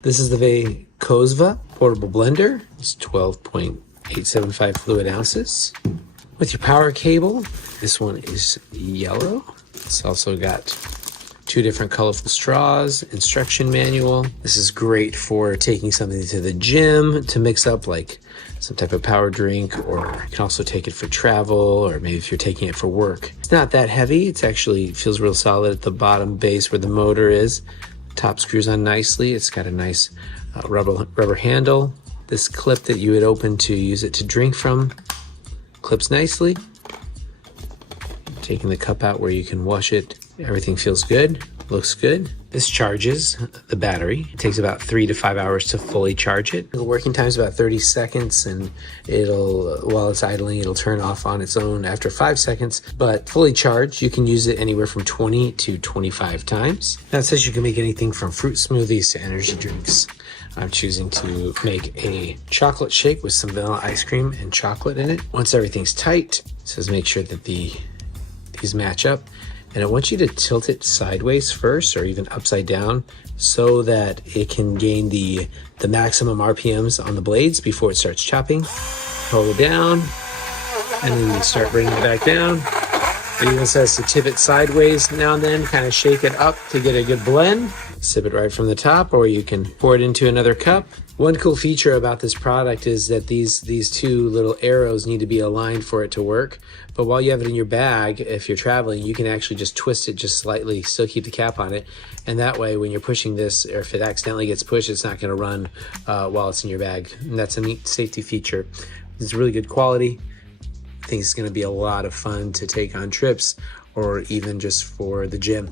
This is the Kozva portable blender. It's 12.875 fluid ounces. With your power cable, this one is yellow. It's also got 2 different colorful straws, instruction manual. This is great for taking something to the gym to mix up like some type of power drink, or you can also take it for travel, or maybe if you're taking it for work. It's not that heavy. It's actually feels real solid at the bottom base where the motor is. Top screws on nicely. It's got a nice rubber handle. This clip that you would open to use it to drink from clips nicely. Taking the cup out where you can wash it. Everything feels good, looks good. This charges the battery. It takes about 3 to 5 hours to fully charge it. The working time is about 30 seconds, and while it's idling, it'll turn off on its own after 5 seconds. But fully charged, you can use it anywhere from 20 to 25 times. Now it says you can make anything from fruit smoothies to energy drinks. I'm choosing to make a chocolate shake with some vanilla ice cream and chocolate in it. Once everything's tight, it says make sure that these match up. And I want you to tilt it sideways first, or even upside down, so that it can gain the maximum RPMs on the blades before it starts chopping. Hold it down, and then you start bringing it back down. It even says to tip it sideways now and then, kind of shake it up to get a good blend. Sip it right from the top, or you can pour it into another cup. One cool feature about this product is that these 2 little arrows need to be aligned for it to work. But while you have it in your bag, if you're traveling, you can actually just twist it just slightly, still keep the cap on it. And that way, when you're pushing this, or if it accidentally gets pushed, it's not gonna run while it's in your bag. And that's a neat safety feature. It's really good quality. I think it's gonna be a lot of fun to take on trips, or even just for the gym.